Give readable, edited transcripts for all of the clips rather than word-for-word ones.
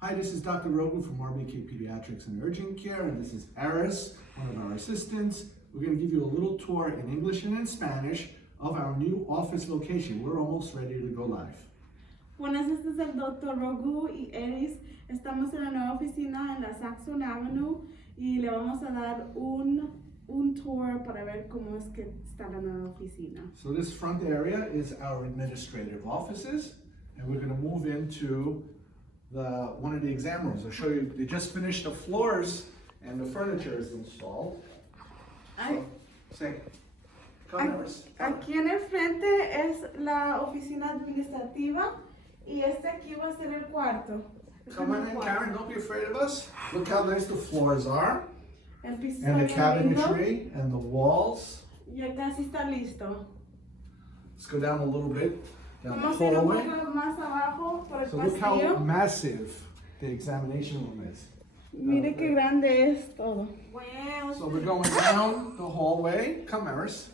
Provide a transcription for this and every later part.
Hi, this is Dr. Rogu from RBK Pediatrics and Urgent Care, and this is Aris, one of our assistants. We're going to give you a little tour in English and in Spanish of our new office location. We're almost ready to go live. Buenas, este es el Dr. Rogu y Eris. Estamos en la nueva oficina en la Saxon Avenue y le vamos a dar un tour para ver cómo es que está la nueva oficina. So this front area is our administrative offices, and we're going to move into one of the exam rooms. I'll show you, they just finished the floors and the furniture is installed. Aquí en el frente es la oficina administrativa y este aquí va a ser el cuarto. Come on in, Karen, don't be afraid of us. Look how nice the floors are. El piso And the está lindo. cabinetry and the walls. Ya casi está listo. Let's go down a little bit, down the Vamos a ir un hallway. poco más abajo por el So look how pasillo. massive the examination room is. Mire qué grande es todo. Wow. So we're going down the hallway. Come, Eris.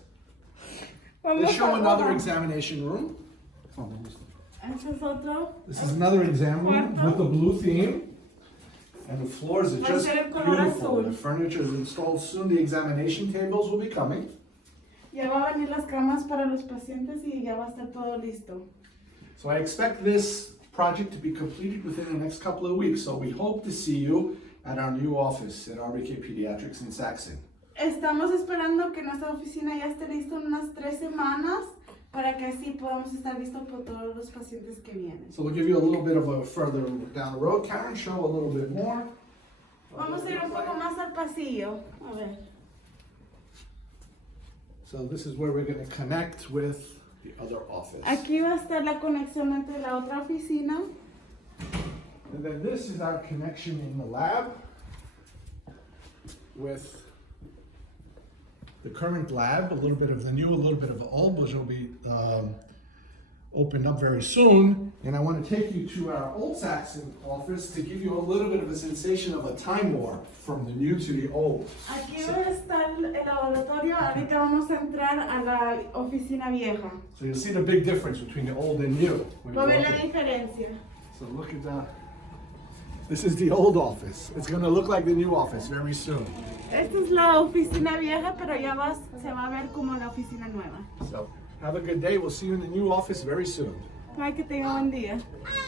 Vamos Let's show a- another examination room. Este es otro. This is another exam room Cuarto. with the blue theme. And the floors are Va a just ser el color beautiful. azul. The furniture is installed soon. The examination tables will be coming. Ya va a venir las camas para los pacientes y ya va a estar todo listo. So I expect this project to be completed within the next couple of weeks. So we hope to see you at our new office at RBK Pediatrics in Saxon. Estamos esperando que nuestra oficina ya esté lista en unas 3 semanas para que así podamos estar listos por todos los pacientes que vienen. So we'll give you a little bit of a further look down the road. Karen, show a little bit more. Vamos a ir un poco más al pasillo. A ver. So this is where we're going to connect with the other office. Aquí va a estar la conexión entre la otra oficina. And then this is our connection in the lab with the current lab, a little bit of the new, a little bit of the old, which will be opened up very soon. And I want to take you to our old Saxon office to give you a little bit of a sensation of a time warp from the new to the old. Aquí va a estar el laboratorio. Ahorita vamos a entrar a la oficina vieja. So you'll see the big difference between the old and new. when you Va a ver walk la in. diferencia. So look at that. This is the old office. It's going to look like the new office very soon. Esta es la oficina vieja, pero ya se va a ver como la oficina nueva. So have a good day. We'll see you in the new office very soon. Ay, que tenga buen día.